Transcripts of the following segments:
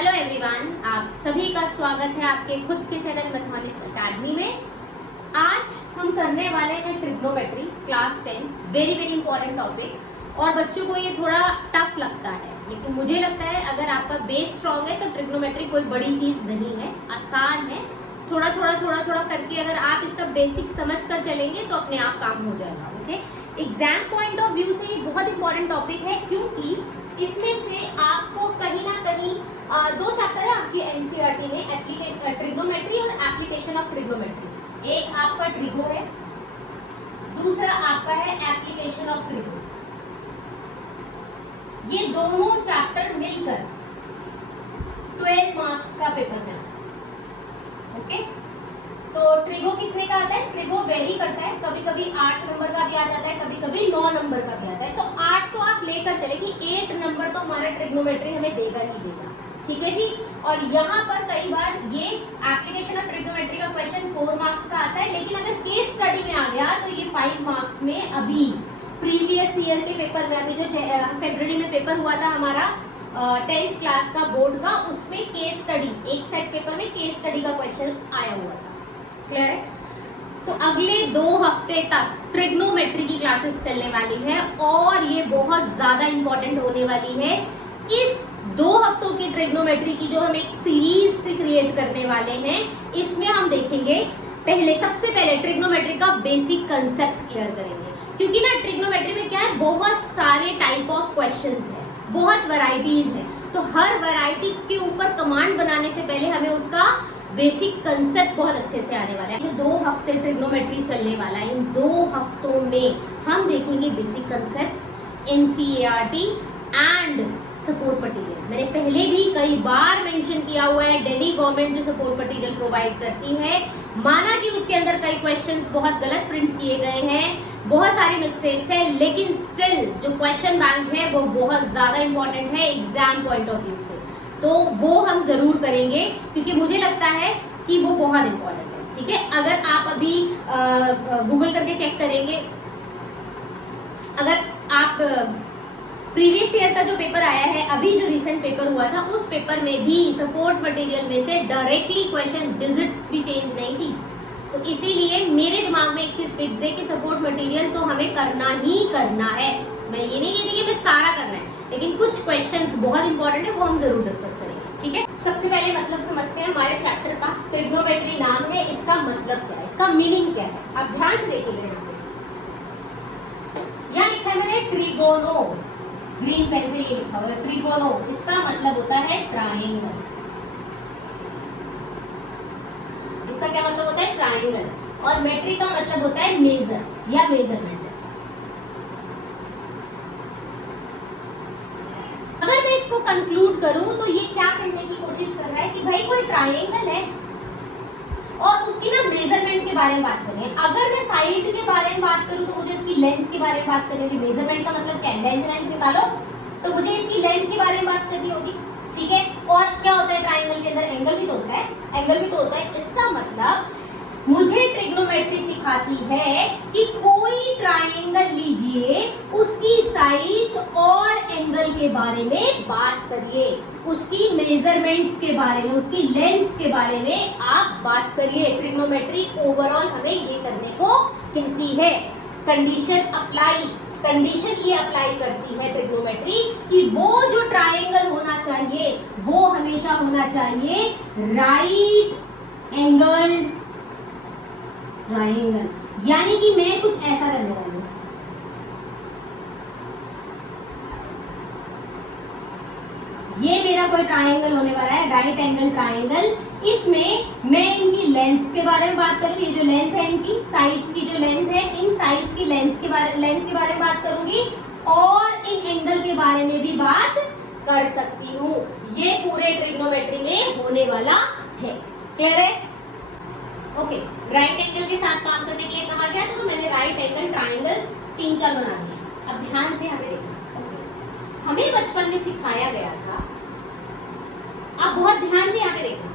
Hello everyone, आप सभी का स्वागत है आपके खुद के चैनल मैथमेटिक्स एकेडमी में। आज हम करने वाले हैं trigonometry class 10। Very very important topic और बच्चों को ये थोड़ा टफ लगता है, लेकिन मुझे लगता है अगर आपका बेस स्ट्रांग है तो ट्रिग्नोमेट्री कोई बड़ी चीज़ नहीं है, आसान है। थोड़ा थोड़ा करके अगर आप इसका बेसिक समझ कर चलेंगे तो अपने आप काम हो जाएगा। Okay, exam point of view से ये बहुत इंपॉर्टेंट टॉपिक है, क्योंकि इसमें से आपको कहीं ना कहीं दो चैप्टर है आपकी एनसीईआरटी में, एप्लीकेशन ट्रिग्नोमेट्री और एप्लीकेशन ऑफ ट्रिग्नोमेट्री। एक आपका ट्रिगो है, दूसरा आपका है एप्लीकेशन ऑफ ट्रिगो। ये दोनों चैप्टर मिलकर 12 मार्क्स का पेपर में। ओके, तो ट्रिगो कितने का आता है? ट्रिगो वेरी करता है, कभी कभी 8 नंबर का भी आ जाता है, कभी कभी 9 नंबर का भी आता है। तो 8 तो आप लेकर चले कि 8 नंबर तो हमारा ट्रिग्नोमेट्री हमें देगा ही देगा, ठीक है जी। और यहाँ पर कई बार ये एप्लीकेशन ऑफ ट्रिग्नोमेट्री का क्वेश्चन 4 मार्क्स का आता है, लेकिन अगर केस स्टडी में आ गया तो ये 5 मार्क्स में। अभी प्रीवियस ईयर के पेपर में, अभी जो फरवरी में पेपर हुआ था हमारा 10th क्लास का बोर्ड का, उसमें केस स्टडी, एक सेट पेपर में केस स्टडी का क्वेश्चन आया हुआ था। क्लियर है? तो अगले 2 हफ्ते तक ट्रिग्नोमेट्री की क्लासेस चलने वाली है और ये बहुत ज्यादा इंपॉर्टेंट होने वाली है। इस 2 हफ्तों की ट्रिग्नोमेट्री की जो हम एक सीरीज से क्रिएट करने वाले हैं, इसमें हम देखेंगे सबसे पहले ट्रिग्नोमेट्री का बेसिक कंसेप्ट क्लियर करेंगे, क्योंकि ना ट्रिग्नोमेट्री में क्या है, बहुत सारे टाइप ऑफ क्वेश्चंस है, बहुत वैरायटीज है। तो हर वैरायटी के ऊपर कमांड बनाने से पहले हमें उसका बेसिक कंसेप्ट बहुत अच्छे से आने वाला है। जो 2 हफ्ते ट्रिग्नोमेट्री चलने वाला है, इन 2 हफ्तों में हम देखेंगे basic concepts, NCERT and support material. मैंने पहले भी कई बार मेंशन किया हुआ है, दिल्ली गवर्नमेंट जो सपोर्ट मटेरियल प्रोवाइड करती है, माना कि उसके अंदर कई क्वेश्चंस बहुत गलत प्रिंट किए गए हैं, बहुत सारी मिस्टेक्स है, लेकिन स्टिल जो क्वेश्चन बैंक है वो बहुत ज्यादा इंपॉर्टेंट है एग्जाम पॉइंट ऑफ व्यू से। तो वो हम जरूर करेंगे, क्योंकि मुझे लगता है कि वो बहुत इंपॉर्टेंट है। ठीक है, अगर आप अभी गूगल करके चेक करेंगे, अगर आप प्रीवियस ईयर का जो पेपर आया है, अभी जो रिसेंट पेपर हुआ था, उस पेपर में भी सपोर्ट मटेरियल में से डायरेक्टली क्वेश्चन डिजिट्स भी चेंज नहीं थी। तो इसीलिए मेरे दिमाग में एक चीज फिक्स्ड है कि सपोर्ट मटेरियल तो हमें करना ही करना है। मैं ये नहीं कहती कि मैं सारा करना है, लेकिन कुछ क्वेश्चंस बहुत इंपॉर्टेंट है, वो हम जरूर डिस्कस करेंगे। ठीक है, सबसे पहले मतलब समझते हैं हमारे चैप्टर का। ट्रिग्नोमेट्री नाम है, इसका मतलब क्या है, इसका मीनिंग क्या है? अब ध्यान से देखिएगा, यहाँ लिखा है मैंने ट्रिगोनो, ग्रीन पेन से ये लिखा हुआ है ट्रिगोनो। इसका मतलब होता है ट्रायंगल। इसका क्या मतलब होता है? ट्रायंगल। और मेट्री का मतलब होता है मेजर या मेजरमेंट। अगर मैं इसको कंक्लूड करूं तो ये क्या कहने की कोशिश कर रहा है कि भाई कोई ट्रायंगल है और उसकी ना मेजरमेंट के बारे में बात करनी है। अगर मैं साइड के बारे में बात करूं तो मुझे इसकी लेंथ के बारे में बात करनी होगी। मेजरमेंट का मतलब क्या है? लेंथ निकालो, तो मुझे इसकी लेंथ के बारे में बात करनी होगी। ठीक है, और क्या होता है ट्रायंगल के अंदर? एंगल भी तो होता है, एंगल भी तो होता है। इसका मतलब मुझे ट्रिग्नोमेट्री सिखाती है कि कोई ट्रायंगल लीजिए, उसकी साइज और एंगल के बारे में बात करिए, उसकी मेजरमेंट्स के बारे में, उसकी लेंथ के बारे में आप बात करिए। ट्रिग्नोमेट्री ओवरऑल हमें ये करने को कहती है। कंडीशन ये अप्लाई करती है ट्रिग्नोमेट्री कि वो जो ट्रायंगल होना चाहिए वो हमेशा होना चाहिए राइट एंगल ट्रायंगल। यानी कि मैं कुछ ऐसा करने वाली हूं, ये मेरा कोई ट्रायंगल होने वाला है, राइट एंगल ट्रायंगल। इसमें मैं इनकी लेंथ्स के बारे में बात करूंगी, ये जो लेंथ है इनकी, साइड्स की जो लेंथ है, इन साइड्स की लेंथ के बारे में बात करूंगी, और इन एंगल के बारे में भी बात कर सकती हूँ। ये पूरे ट्रिग्नोमेट्री में होने वाला है। क्लियर है? ओके, राइट एंगल के साथ काम करने के लिए कहा गया था, तो मैंने राइट एंगल ट्रायंगल्स 3-4 बना दिए। अब ध्यान से हमें देखना। ओके, हमें बचपन में सिखाया गया था, आप बहुत ध्यान से यहाँ पे देखना,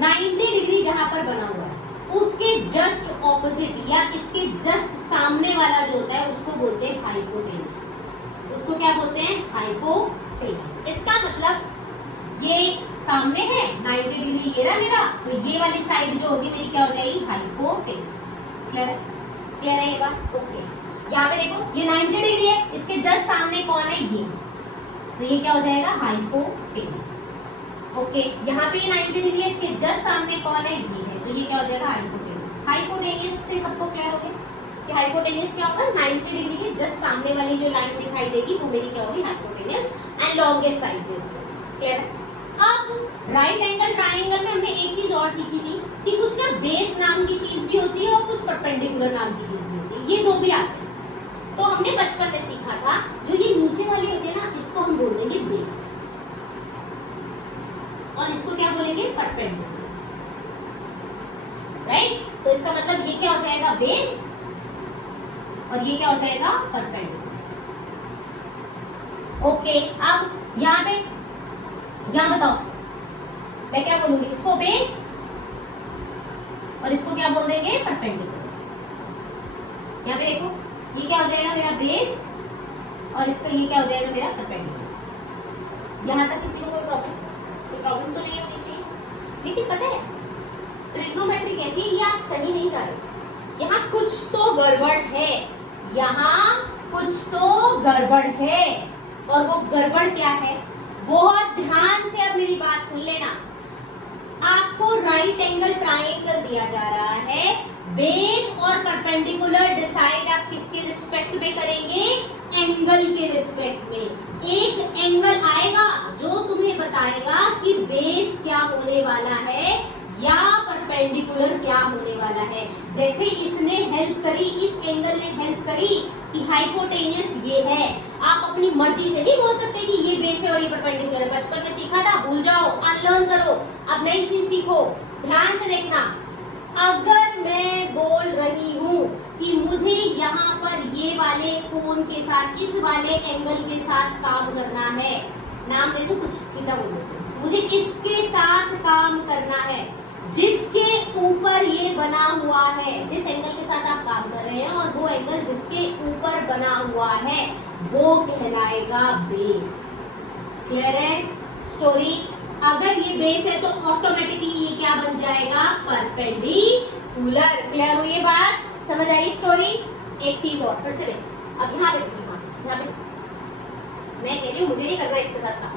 90 डिग्री जहां पर बना हुआ है उसके जस्ट ऑपोजिट या इसके जस्ट सामने वाला जो होता है उसको बोलते हैं हाइपोटेनस। उसको क्या बोलते हैं? हाइपोटेनस। इसका मतलब ये सामने है 90 डिग्री ये रहा मेरा, तो ये वाली साइड जो होगी मेरी क्या हो जाएगी, हाइपोटेन्यूस। क्लियर है, क्लियर है ये बात? ओके, यहाँ पे देखो ये 90 डिग्री है, इसके जस्ट सामने कौन है, ये, तो ये क्या हो जाएगा, हाइपोटेन्यूस। ओके, यहाँ पे ये 90 डिग्री है, इसके जस्ट सामने कौन है, ये है, तो ये क्या हो जाएगा, हाइपोटेन्यूस। हाइपोटेन्यूस से सबको क्लियर हो गया कि हाइपोटेन्यूस क्या होगा, 90 डिग्री के जस्ट सामने वाली जो लाइन दिखाई देगी वो मेरी क्या होगी, हाइपोटेन्यूस एंड लॉन्गेस्ट साइड पे होगी। क्लियर? अब राइट एंगल ट्रायंगल में हमने एक चीज और सीखी थी कि कुछ ना बेस नाम की चीज भी होती है और कुछ परपेंडिकुलर नाम की चीज भी होती है, ये दो भी आते हैं। तो हमने बचपन में सीखा था जो ये नीचे वाली होती है ना, इसको हम बोल देंगे बेस, और इसको क्या बोलेंगे, परपेंडिकुलर। राइट? तो इसका मतलब ये क्या हो जाएगा, बेस, और ये क्या हो जाएगा, परपेंडिकुलर। ओके, अब यहाँ पे, यहाँ बताओ मैं क्या बोलूंगी, इसको बेस और इसको क्या बोल देंगे, परपेंडिकुलर। यहाँ पे देखो ये क्या हो जाएगा मेरा बेस, और इसका ये क्या हो जाएगा मेरा परपेंडिकुलर। यहाँ तक किसी को कोई प्रॉब्लम तो नहीं होनी चाहिए। लेकिन पता है ट्रिग्नोमेट्री कहती है ये आप सही नहीं जा रहे, यहाँ कुछ तो गड़बड़ है, यहाँ कुछ तो गड़बड़ है, और वो गड़बड़ क्या है, बहुत ध्यान से अब मेरी बात सुन लेना। आपको राइट एंगल ट्रायंगल दिया जा रहा है, बेस और परपेंडिकुलर डिसाइड आप किसके रिस्पेक्ट में करेंगे, एंगल के रिस्पेक्ट में। एक एंगल आएगा जो तुम्हें बताएगा कि बेस क्या होने वाला है या परपेंडिकुलर क्या होने वाला है। जैसे इसने हेल्प करी, इस एंगल ने हेल्प करी कि हाइपोटेन्यूस ये है, आप अपनी मर्जी से नहीं बोल सकते कि ये बेस है और ये परपेंडिकुलर है। बचपन में सीखा था, भूल जाओ, अनलर्न करो, अब नई चीज सीखो। ध्यान से देखना, अगर मैं बोल रही हूँ कि मुझे यहाँ पर ये वाले कोण के साथ, इस वाले एंगल के साथ काम करना है, नाम दे दूं कुछ, थीटा बोल दो, मुझे इसके साथ काम करना है, जिसके ऊपर ये बना हुआ है, जिस एंगल के साथ आप काम कर रहे हैं और वो एंगल जिसके ऊपर बना हुआ है वो कहलाएगा बेस। क्लियर है स्टोरी? अगर ये बेस है तो ऑटोमेटिकली ये क्या बन जाएगा, परपेंडिकुलर। क्लियर हुई ये बात, समझ आई स्टोरी? एक चीज और फिर से देख, अब यहाँ पे यहाँ पे मैं कह रही हूँ मुझे नहीं करना इसके साथ काम,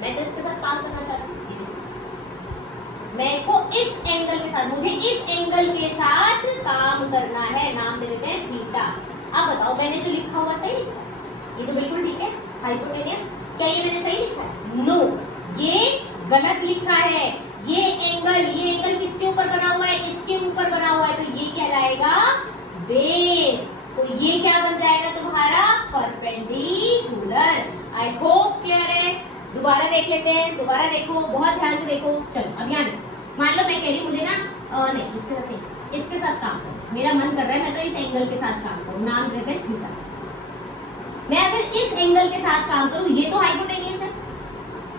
मैं तो इसके साथ काम करना चाहती हूँ, मैं को इस एंगल के साथ, मुझे इस एंगल के साथ काम करना है, नाम दे देते हैं थीटा। अब बताओ मैंने जो लिखा हुआ सही लिखा है? ये तो बिल्कुल ठीक है, हाइपोटेन्यूस। क्या ये मैंने सही लिखा है? नो, ये गलत लिखा है। ये एंगल किसके ऊपर बना हुआ है, इसके ऊपर बना हुआ है, तो ये कहलाएगा बेस। तो ये क्या बन जाएगा तुम्हारा, परपेंडिकुलर। आई होप क्लियर है। दोबारा देख लेते हैं, दोबारा देखो, बहुत ध्यान से देखो। चलो अब यहाँ देखो, मान लो मैं कह रही मुझे ना नहीं इसके साथ काम करो, मेरा मन कर रहा है मैं तो इस एंगल के साथ काम करूँ, नाम देते हैं थीटा। मैं अगर इस एंगल के साथ काम करूँ, ये तो हाइपोटेन्यूस है,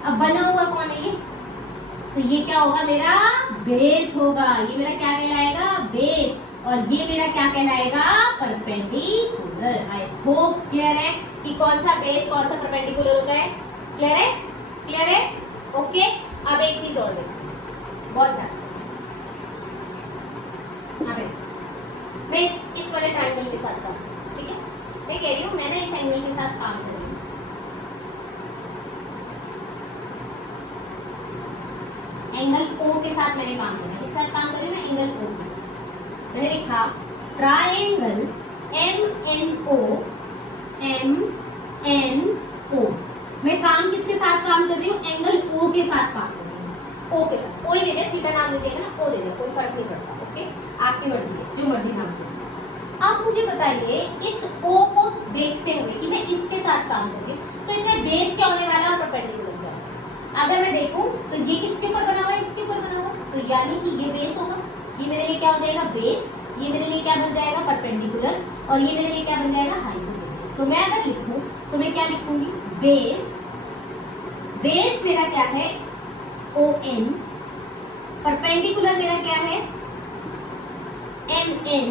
अब बना हुआ कौन है ये, तो ये क्या होगा मेरा, बेस होगा। ये मेरा क्या कहलाएगा, बेस, और ये मेरा क्या कहलाएगा, परपेंडिकुलर। आई होप क्लियर है कि कौन सा बेस कौन सा परपेंडिकुलर होता है। क्लियर है, क्लियर है, ओके। अब एक चीज और देखो, बहुत ध्यान से। मैं इस वाले ट्रायंगल के साथ काम, ठीक है, मैं कह रही हूँ मैं ना इस एंगल के साथ काम कर रही हूँ, एंगल O के साथ मैंने काम करना है, किसके साथ काम कर रही हूँ मैं, एंगल O के साथ। मैंने लिखा ट्रायंगल MNO। मैं काम किसके साथ काम कर रही हूँ, एंगल O के साथ काम कर रही हूँ, O के साथ। O ही दे दे, थीटा नाम दे देगा ना, O दे दे, कोई फर्क नहीं पड़ता। ओके, आपकी मर्जी है, जो मर्जी नाम दे। अब मुझे बताइए इस O को देखते हुए कि मैं इसके साथ काम कर रही हूँ, तो इसमें बेस क्या होने वाला है और परपेंडिकुलर क्या होने वाला है। अगर मैं देखूं तो ये किसके ऊपर बना हुआ है, इसके ऊपर बना हुआ, तो यानी कि ये बेस होगा, ये मेरे लिए क्या हो जाएगा, बेस, ये मेरे लिए क्या बन जाएगा, परपेंडिकुलर, और ये मेरे लिए क्या बन जाएगा, हाइपोटेन्यूस। तो मैं अगर लिखूं तो मैं क्या लिखूंगी, बेस, बेस मेरा क्या है, ON, परपेंडिकुलर मेरा क्या है, MN,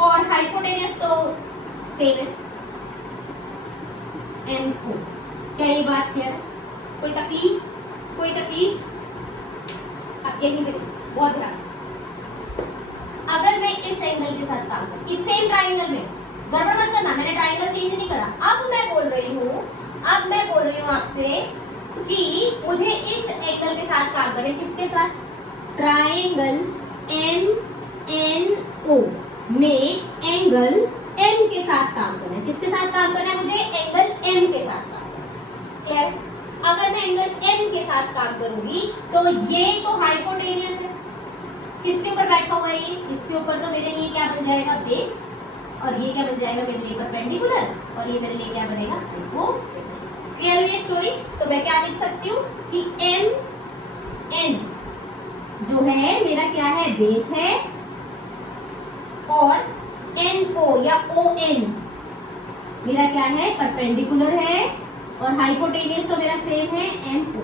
और हाइपोटेन्यूस तो सेम है, NO। क्या ये बात क्लियर है? कोई तकलीफ, कोई तकलीफ? अब यही पे देखो बहुत ध्यान से, अगर मैं इस एंगल के साथ काम करूं, इस सेम ट्राइंगल में, गड़बड़ मत करना, मैंने ट्राइंगल चेंज नहीं करा। अब मैं बोल रही हूँ आपसे कि मुझे इस एंगल के साथ काम करें, किसके साथ? ट्राइंगल MNO में एंगल M के साथ काम करना है। किसके साथ काम करना है? मुझे एंगल M के साथ काम करना है। क्लियर? अगर मैं एंगल M के साथ काम करूंगी तो ये तो हाइपोटेनियस है, किसके ऊपर बैठा हुआ है ये? इसके ऊपर। तो मेरे लिए क्या बन जाएगा? बेस। और ये क्या बन जाएगा मेरे लिए? परपेंडिकुलर। और ये मेरे लिए क्या बनेगा? हाइपोटेनियस। क्लियर हुई स्टोरी? तो मैं क्या लिख सकती हूँ कि MN जो है मेरा क्या है? बेस है, और NO या ON मेरा क्या है? परपेंडिकुलर है, और हाइपोटेनियस तो मेरा सेम है MO।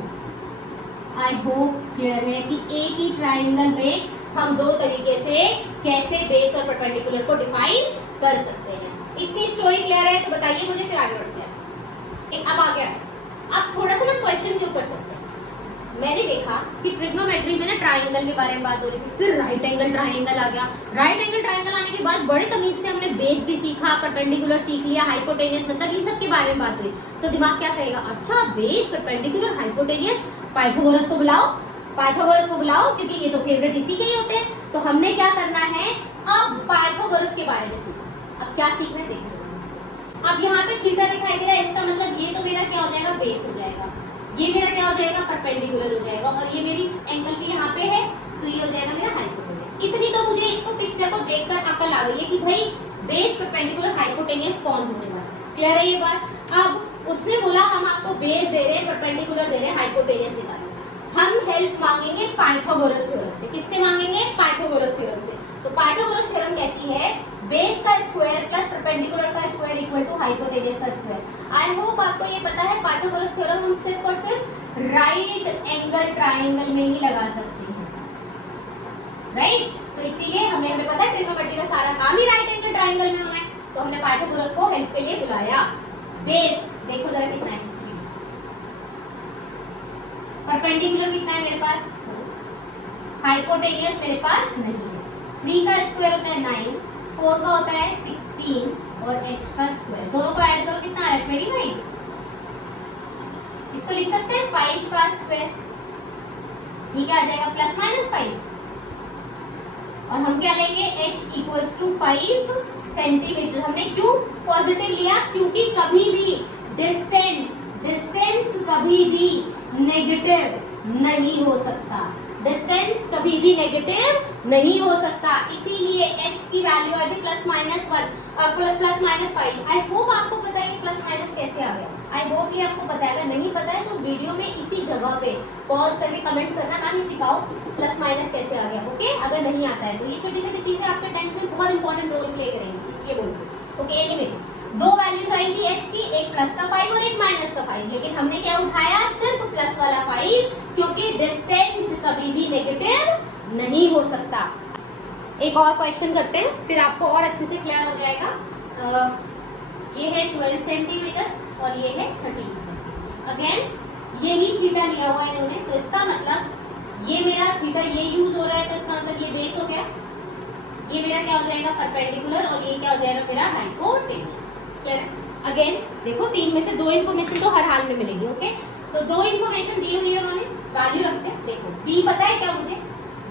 आई होप क्लियर है कि एक ही ट्राइंगल में हम दो तरीके से कैसे बेस और परपेंडिकुलर को डिफाइन कर सकते हैं। इतनी स्टोरी क्लियर है तो बताइए मुझे, फिर आगे बढ़ते हैं। अब आ गया, अब थोड़ा सा ना क्वेश्चन के ऊपर चलते हैं। मैंने देखा कि ट्रिग्नोमेट्री में ना ट्राइंगल के बारे में बात हो रही थी, फिर राइट एंगल ट्राइंगल आ गया। राइट एंगल ट्राइंगल आने के बाद बड़े तमीज से हमने बेस भी सीखा, परपेंडिकुलर सीख लिया, हाइपोटेनियस, मतलब इन सब के बारे में बात हुई। तो दिमाग क्या कहेगा? अच्छा बेस, परपेंडिकुलर, हाइपोटेनियस, पाइथागोरस को बुलाओ, पाइथागोरस को बुलाओ, क्योंकि ये तो फेवरेट इसी के ही होते हैं। तो हमने क्या करना है? अब पाइथागोरस के बारे में सीखना। अब क्या सीखना है देखो। अब यहाँ पे थीटा दिखाई दे रहा है, इसका मतलब ये तो मेरा क्या हो जाएगा? बेस हो जाएगा। ये मेरा क्या हो जाएगा? परपेंडिकुलर हो जाएगा। और ये मेरी एंगल के यहाँ पे है, तो ये हो जाएगा मेरा हाइपोटेनियस। इतनी तो मुझे इसको पिक्चर को देखकर अकल आ गई है कि भाई बेस, परपेंडिकुलर, हाइपोटेनियस कौन होने वाला। क्लियर है ये बात? अब उसने बोला हम आपको बेस दे रहे हैं, परपेंडिकुलर दे रहे हैं, हाइपोटेनियस निकालो। हम हेल्प मांगेंगे पाइथागोरस थ्योरम से। किससे मांगेंगे? पाइथागोरस थ्योरम से। तो पाइथागोरस थ्योरम कहती है बेस का स्क्वायर प्लस परपेंडिकुलर का स्क्वायर इक्वल टू हाइपोटेनियस का स्क्वायर। आई होप आपको ये पता है पाइथागोरस थ्योरम हम सिर्फ और सिर्फ राइट एंगल ट्राइंगल में ही लगा सकते हैं, राइट? तो इसीलिए हमें पता है ट्रिग्नोमेट्री का सारा काम ही राइट एंगल ट्राइंगल में होना है। तो हमने पाइथागोरस को हेल्प के लिए बुलाया। बेस देखो जरा कितना है, परपेंडिकुलर कितना है मेरे पास? 4। हाइपोटेनियस मेरे पास नहीं है। 3 का स्क्वायर होता है 9, 4 का होता है 16 और h का स्क्वायर, दोनों को ऐड करो कितना आ रहा है? 25। इसको लिख सकते हैं 5 का स्क्वायर, ठीक है, आ जाएगा प्लस माइनस 5। और हम क्या लेंगे? h equals to 5 centimetre. हमने क्यों पॉजिटिव लिया? क्योंकि कभी भी डिस्टेंस कभी भी नेगेटिव नहीं हो सकता, डिस्टेंस कभी भी नेगेटिव नहीं हो सकता। इसीलिए h की वैल्यू आ गई प्लस माइनस 1 और प्लस माइनस 5। आई होप आपको पता है कि प्लस माइनस कैसे आ गया। आई होप ये आपको पता है। अगर नहीं पता है तो वीडियो में इसी जगह पे पॉज करके कमेंट करना, मैम ये सिखाओ प्लस माइनस कैसे आ गया। ओके? अगर नहीं आता है तो ये छोटी छोटी चीजें आपके टेंथ में बहुत इंपॉर्टेंट रोल प्ले करेंगी, इसलिए बोलते हैं। ओके, एनीवे दो वैल्यूज आई थी h की, एक प्लस का 5 और एक माइनस का 5, लेकिन हमने क्या उठाया? सिर्फ प्लस वाला 5, क्योंकि डिस्टेंस कभी भी नेगेटिव नहीं हो सकता। एक और क्वेश्चन करते हैं, फिर आपको और अच्छे से क्लियर हो जाएगा। ये है 12 सेंटीमीटर और ये है 13 सेंटीमीटर। अगेन यही थीटा लिया हुआ है इन्होंने, तो इसका मतलब ये मेरा थीटा ये यूज हो रहा है, तो इसका मतलब ये बेस हो गया, ये मेरा क्या हो जाएगा? परपेंडिकुलर, और ये क्या हो जाएगा मेरा? हाइपोटेनियस। अगेन देखो 3 में से 2 इन्फॉर्मेशन तो हर हाल में मिलेगी। ओके, तो 2 इन्फॉर्मेशन दी हुई है उन्होंने, वैल्यू रखते हैं। देखो बी पता है क्या मुझे?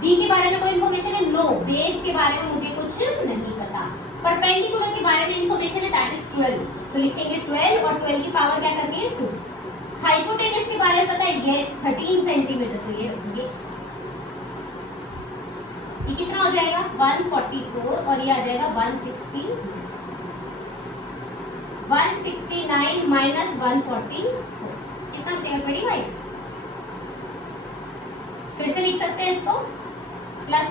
बी के बारे में कोई इन्फॉर्मेशन है? नो। बेस के बारे में मुझे कुछ नहीं पता। परपेंडिकुलर के बारे में इन्फॉर्मेशन है, दैट इज 12, तो लिखेंगे 12 और 12 की पावर क्या करनी है? 2। हाइपोटेनियस के बारे में पता है? यस 13 सेंटीमीटर, तो ये रखेंगे। ये कितना हो जाएगा? 144 और ये आ जाएगा 169 माइनस 144, कितना बचेगा? 25। फिर से लिख सकते हैं इसको, प्लस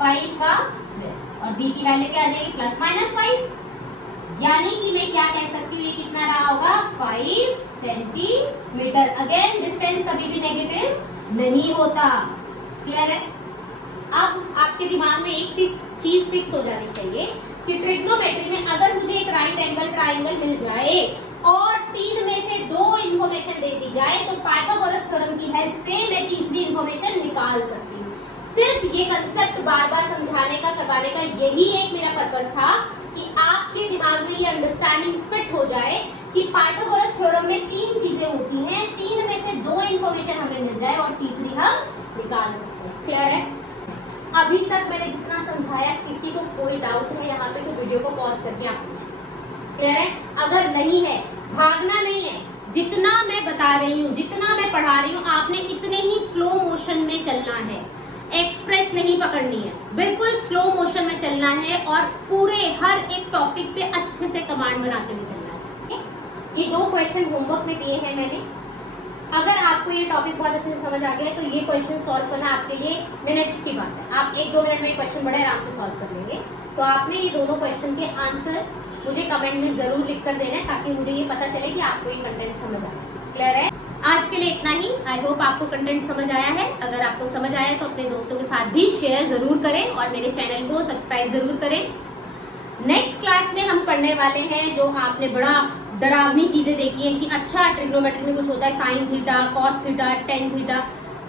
5 का स्क्वायर, और b की वैल्यू क्या आ जाएगी? Plus minus 5। यानी कि मैं क्या कह सकती हूँ? ये कितना रहा होगा? 5 सेंटीमीटर। अगेन डिस्टेंस कभी भी नेगेटिव नहीं होता। क्लियर है? अब आपके दिमाग में एक चीज फिक्स हो जानी चाहिए कि ट्रिग्नोमेट्री में अगर मुझे एक राइट एंगल ट्राइंगल मिल जाए और 3 में से 2 इंफॉर्मेशन दे दी जाए तो पाइथागोरस थ्योरम की हेल्प से मैं तीसरी इंफॉर्मेशन निकाल सकती हूँ। सिर्फ ये कंसेप्ट बार बार समझाने का, करवाने का यही एक मेरा पर्पस था कि आपके दिमाग में ये अंडरस्टैंडिंग फिट हो जाए कि पाइथागोरस थ्योरम में 3 चीजें होती हैं, 3 में से 2 इंफॉर्मेशन हमें मिल जाए और तीसरी हम निकाल सकते हैं। क्लियर है? अभी तक मैंने जितना समझाया, किसी को कोई डाउट है यहाँ पे तो वीडियो को पॉज करके आप पूछें। क्लियर है? अगर नहीं है, भागना नहीं है, जितना मैं बता रही हूँ, जितना मैं पढ़ा रही हूँ, आपने इतने ही स्लो मोशन में चलना है, एक्सप्रेस नहीं पकड़नी है, बिल्कुल स्लो मोशन में चलना है और पूरे हर एक टॉपिक पे अच्छे से कमांड बनाते हुए चलना है। ये 2 क्वेश्चन होमवर्क में दिए हैं मैंने। अगर आपको ये टॉपिक बहुत अच्छे से समझ आ गया है तो ये क्वेश्चन सॉल्व करना आपके लिए मिनट्स की बात है। आप 1-2 मिनट में ये क्वेश्चन बड़े आराम से सॉल्व कर लेंगे। तो आपने ये दोनों क्वेश्चन के आंसर मुझे कमेंट में जरूर लिख कर देना है ताकि मुझे ये पता चले कि आपको ये कंटेंट समझ आया। क्लियर है? आज के लिए इतना ही। आई होप आपको कंटेंट समझ आया है। अगर आपको समझ आया तो अपने दोस्तों के साथ भी शेयर जरूर करें और मेरे चैनल को सब्सक्राइब जरूर करें। नेक्स्ट क्लास में हम पढ़ने वाले हैं जो आपने बड़ा डरावनी चीजें देखी हैं कि अच्छा ट्रिग्नोमेट्री में कुछ होता है sine theta, cos theta, tan theta.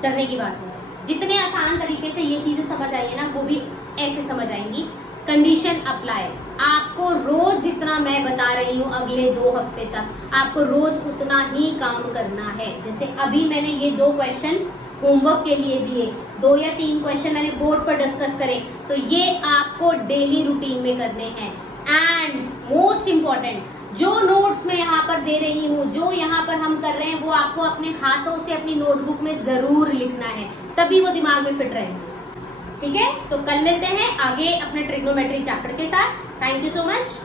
डरने की बात नहीं है। जितने आसान तरीके से ये चीजें समझ आई है ना, वो भी ऐसे समझ आएंगी। Condition apply. आपको रोज जितना मैं बता रही हूँ अगले 2 हफ्ते तक आपको रोज उतना ही काम करना है। जैसे अभी मैंने ये 2 क्वेश्चन होमवर्क के लिए दिए, 2 या 3 क्वेश्चन मैंने बोर्ड पर डिस्कस करे, तो ये आपको डेली रूटीन में करने हैं। एंड मोस्ट इम्पॉर्टेंट, जो नोट्स मैं यहाँ पर दे रही हूँ, जो यहाँ पर हम कर रहे हैं, वो आपको अपने हाथों से अपनी नोटबुक में जरूर लिखना है, तभी वो दिमाग में फिट रहेंगे। ठीक है? तो कल मिलते हैं आगे अपने ट्रिग्नोमेट्री चैप्टर के साथ। Thank you so much.